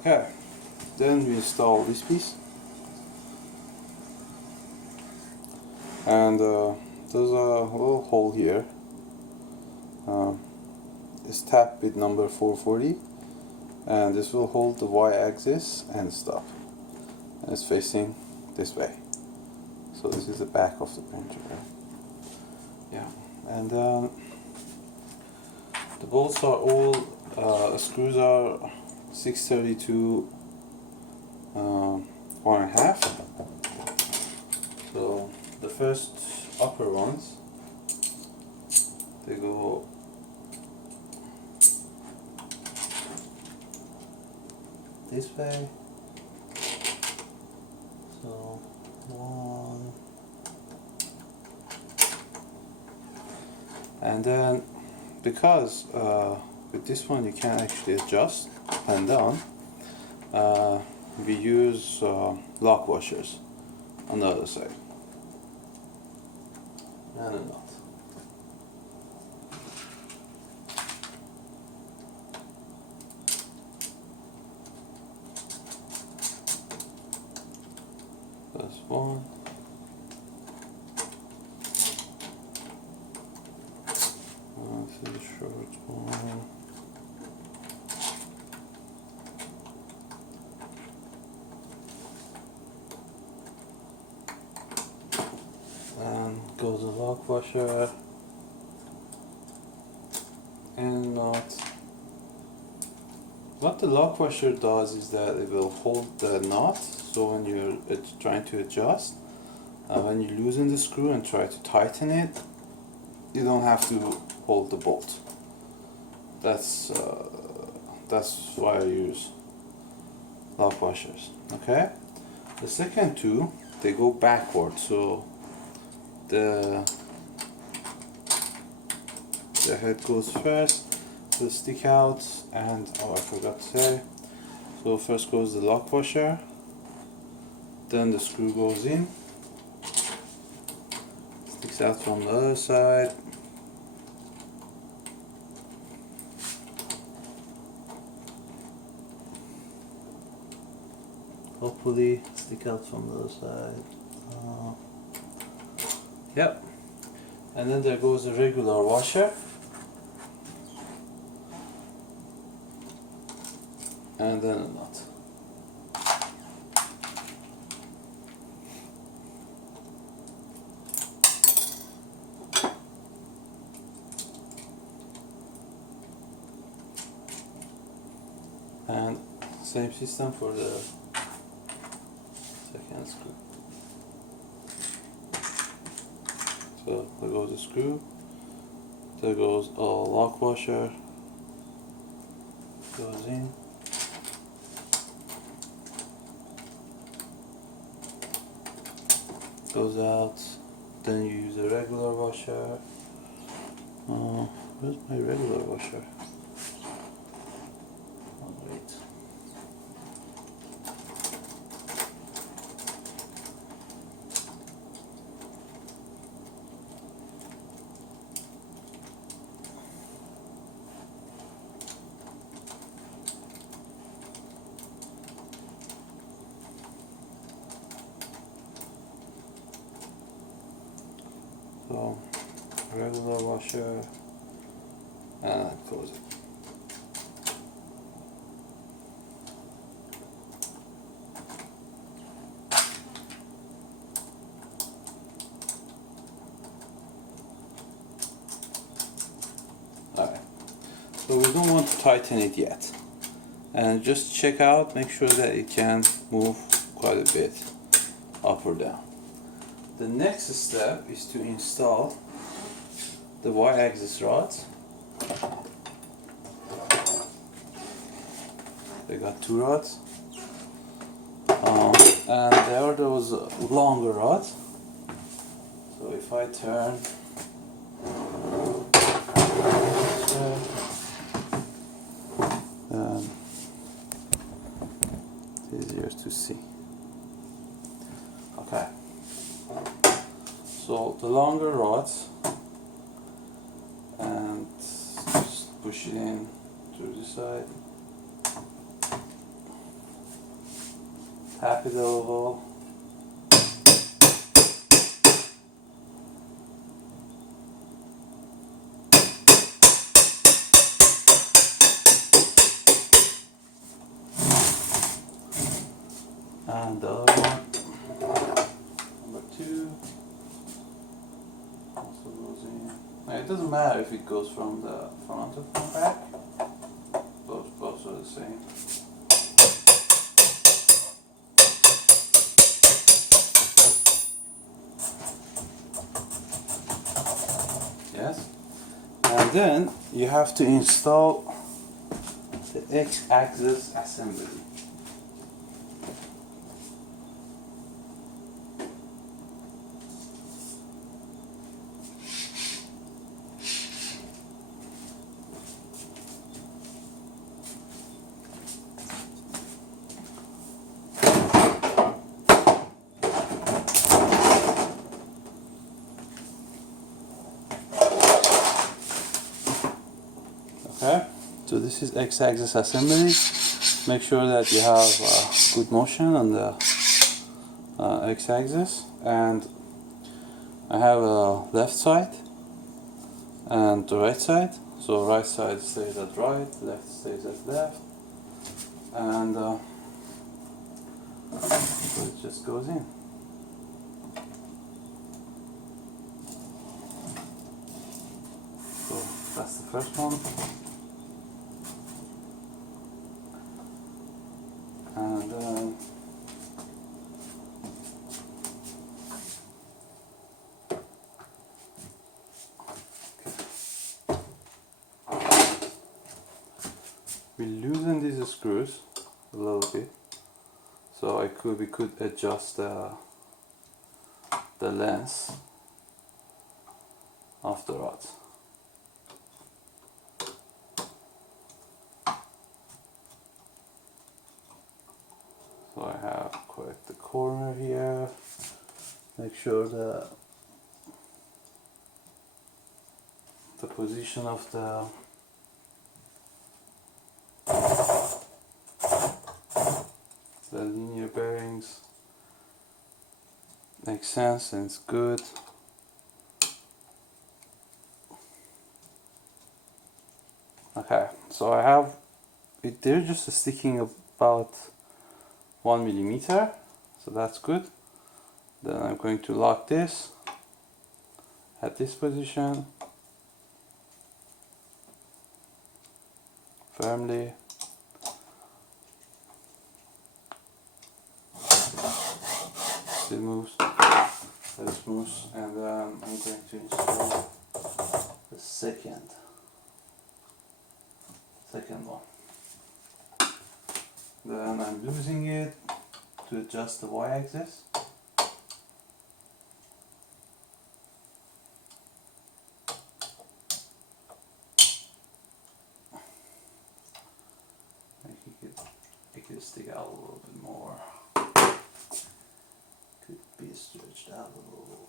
Okay, then we install this piece, and there's a little hole here. It's tapped with number 440, and this will hold the y-axis and stop, and it's facing this way. So this is the back of the printer, right? Yeah, and the bolts are all screws are 632 1.5. So the first upper ones, they go this way. So one, and then because with this one you can actually adjust up and down, we use lock washers on the other side and a nut. That's one. This is a short one. And goes the lock washer and knot. What the lock washer does is that it will hold the knot, so when you're trying to adjust, when you loosen the screw and try to tighten it, you don't have to hold the bolt. That's why I use lock washers. Okay. The second two, they go backward, so the head goes first, will stick out, and oh, I forgot to say. So first goes the lock washer, then the screw goes in, sticks out from the other side. Hopefully stick out from the other side. Yep. And then there goes a regular washer. And then a nut. And same system for the second screw. So there goes the screw, there goes a lock washer, goes in, goes out, then you use a regular washer. Where's my regular washer? Oh, wait. So, regular washer, and close it. Alright, so we don't want to tighten it yet. And just check out, make sure that it can move quite a bit up or down. The next step is to install the y-axis rods. They got two rods, and there are those longer rods. So if I turn it's easier to see. Okay. So the longer rods, and just push it in through the side. happy the oval. And the other one, number 2, also goes in. Now it doesn't matter if it goes from the front or from the back, both are the same. Yes, and then you have to install the X-axis assembly. Okay, so this is X-axis assembly. Make sure that you have good motion on the X-axis, and I have a left side and the right side. So right side stays at right, left stays at left, and so it just goes in. So that's the first one. And we loosen these screws a little bit, so we could adjust the length of the rods. So I have correct the corner here. Make sure the position of the linear bearings makes sense and it's good. Okay, so I have it. They're just sticking about 1 millimeter, so that's good. Then I'm going to lock this at this position firmly. It moves, it moves, and then I'm going to install the second one. Then I'm losing it to adjust the y-axis. It could stick out a little bit more. Could be stretched out a little.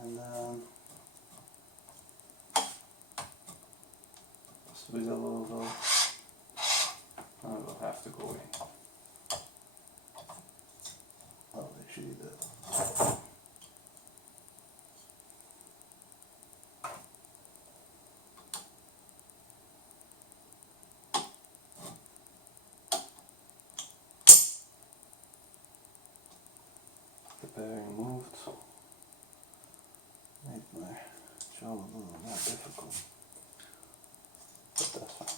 And then wiggle a little. I will have to go in. I'll actually do that. The bearing moved. Made my job a little more difficult. But that's fine.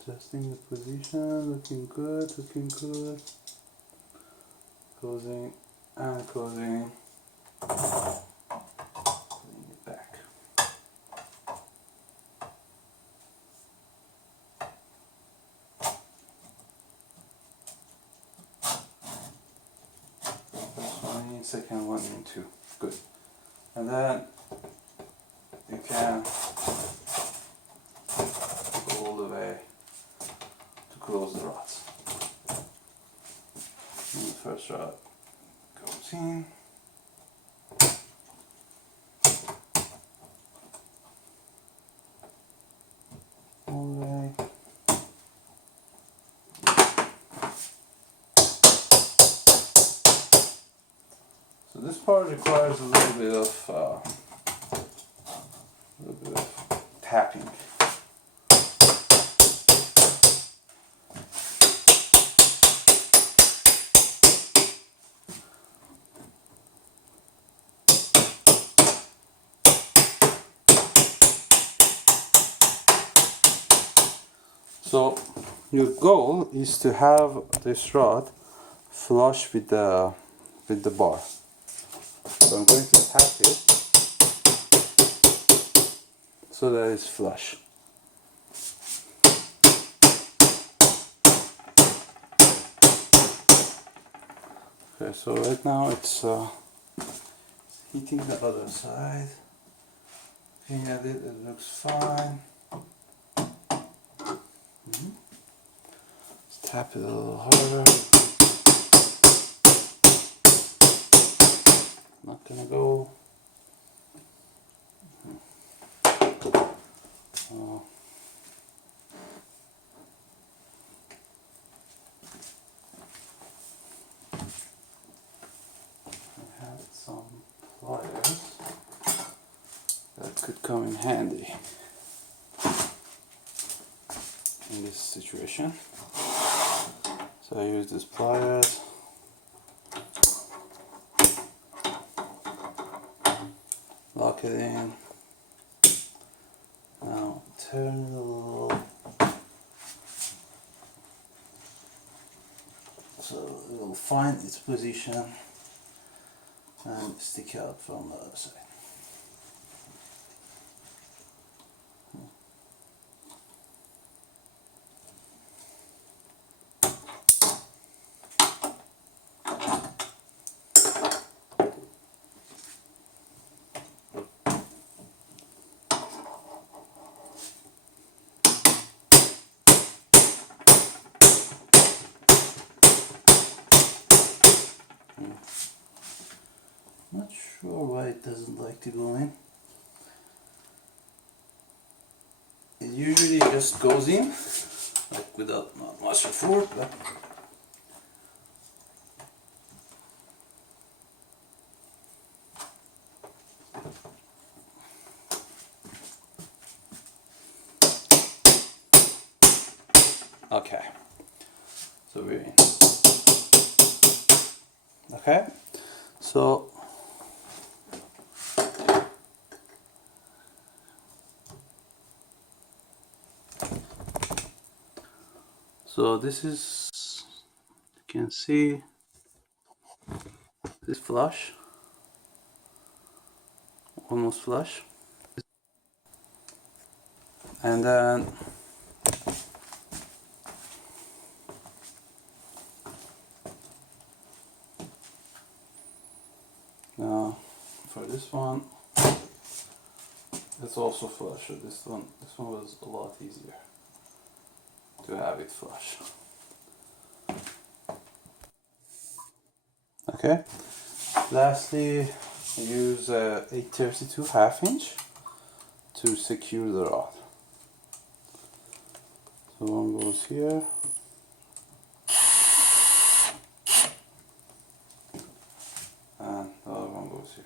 Adjusting the position, looking good, looking good. Closing and closing. Putting it back. First one in, second one in, 2. Good. And then you can go all the way to close the rods. And the first rod goes in. So this part requires a little bit of tapping. So your goal is to have this rod flush with the bar. So I'm going to tap it so that it's flush. Okay, so right now it's hitting the other side. Looking at it, it looks fine. Let's tap it a little harder. Not gonna go. I have some pliers that could come in handy in this situation. So I use these pliers. Lock it in. Now turn it a little so it will find its position and stick out from the other side. Not sure why it doesn't like to go in. It usually just goes in, like without not much effort, but okay. So we're in. Okay, so this is, you can see this flush, almost flush, and then now for this one it's also flush. So this one was a lot easier to have it flush. Okay, lastly use a 832 half-inch to secure the rod. So one goes here and the other one goes here.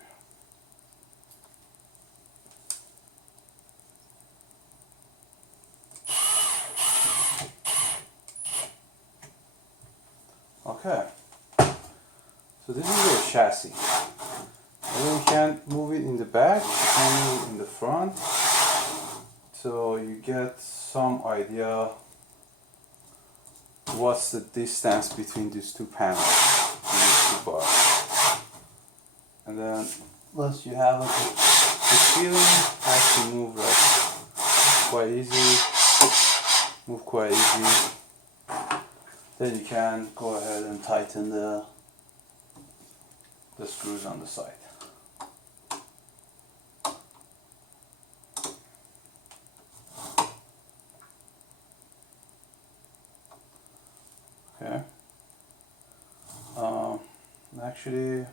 Okay, so this is your chassis. And you can move it in the back, you can move it in the front, so you get some idea what's the distance between these two panels, these two bars. And then once you have the feeling, has to move like quite easy, move quite easy. Then you can go ahead and tighten the screws on the side. Okay. Actually,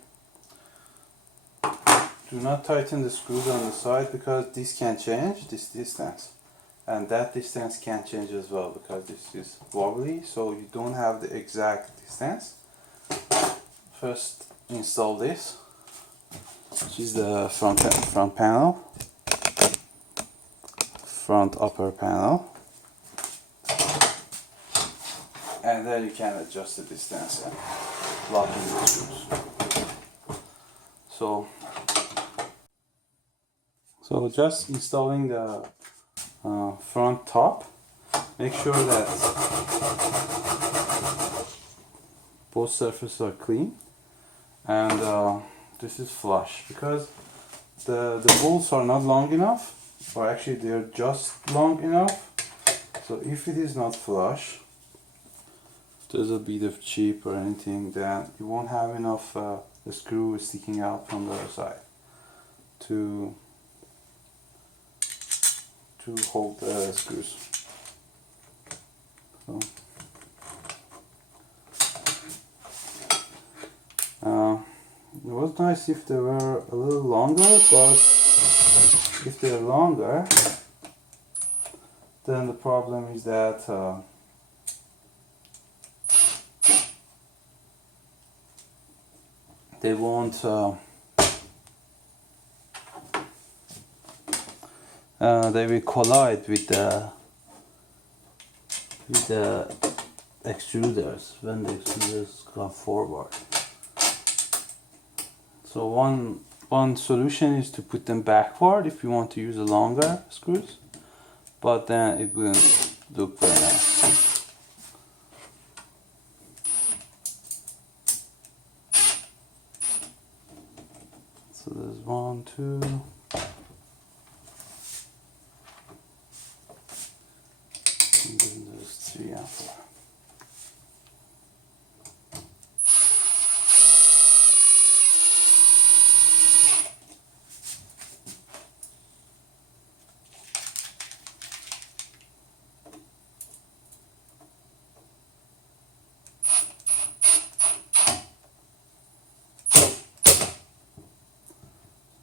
do not tighten the screws on the side because this can change, this distance. And that distance can change as well because this is wobbly, so you don't have the exact distance. First install this which is the front panel, front upper panel, and then you can adjust the distance and lock in the screws. So just installing the front top, make sure that both surfaces are clean, and this is flush, because the bolts are not long enough, or actually they're just long enough. So if it is not flush, if there's a bit of chip or anything, then you won't have enough the screw sticking out from the other side to hold the screws. So, it was nice if they were a little longer, but if they're longer, then the problem is that they won't they will collide with the extruders when the extruders come forward. So one solution is to put them backward if you want to use a longer screws, but then it wouldn't look very nice. So there's 1, 2. And then there's 3 and 4.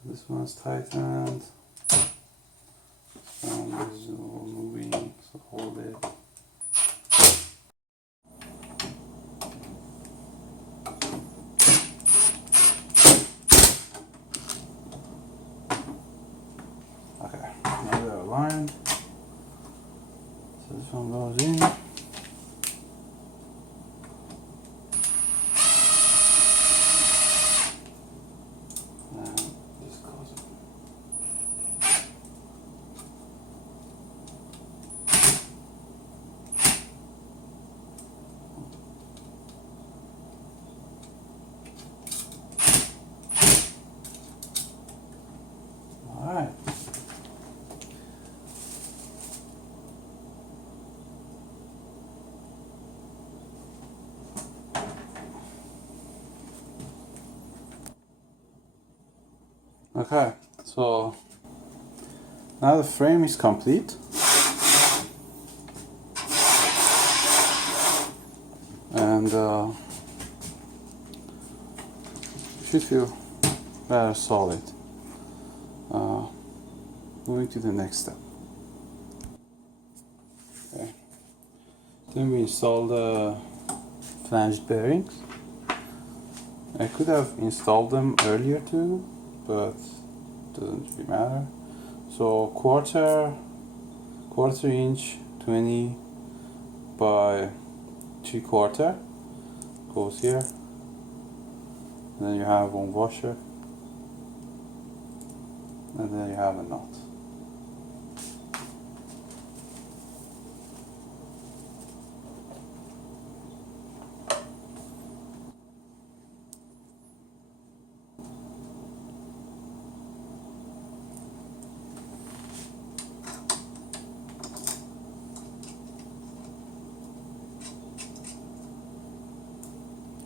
This one's tightened. This one is moving, so hold it. Okay, now they're aligned. So this one goes in. Alright. Okay, so now the frame is complete. And you should feel rather solid. Moving to the next step. Okay. Then we install the flanged bearings. I could have installed them earlier too, but it doesn't really matter. So quarter inch 20 by 3/4 goes here. And then you have one washer, and then you have a nut.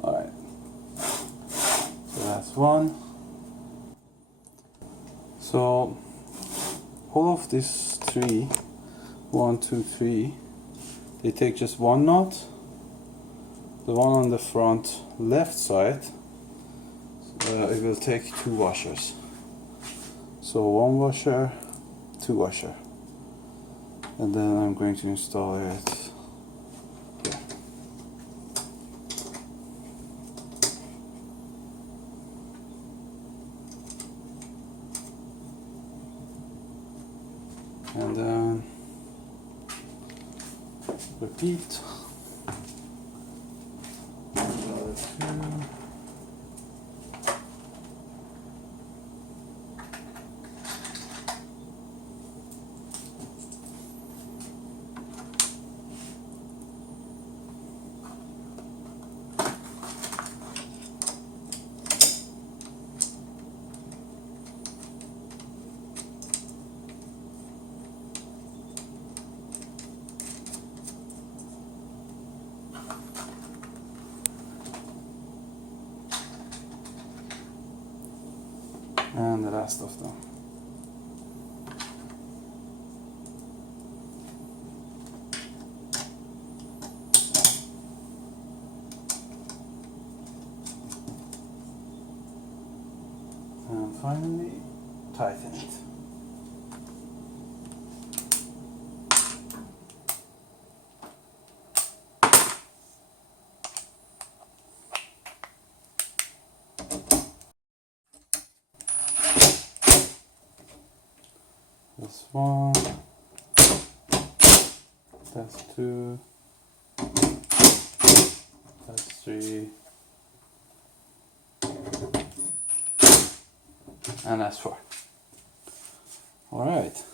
Alright, so that's one. So all of these 3, 1, 2, 3, they take just one knot. The one on the front left side, it will take 2 washers. So 1 washer, 2 washer, and then I'm going to install it here. and then repeat. Another 2. And the rest of them. And finally, tighten it. That's 1, that's 2, that's 3, and that's 4. All right.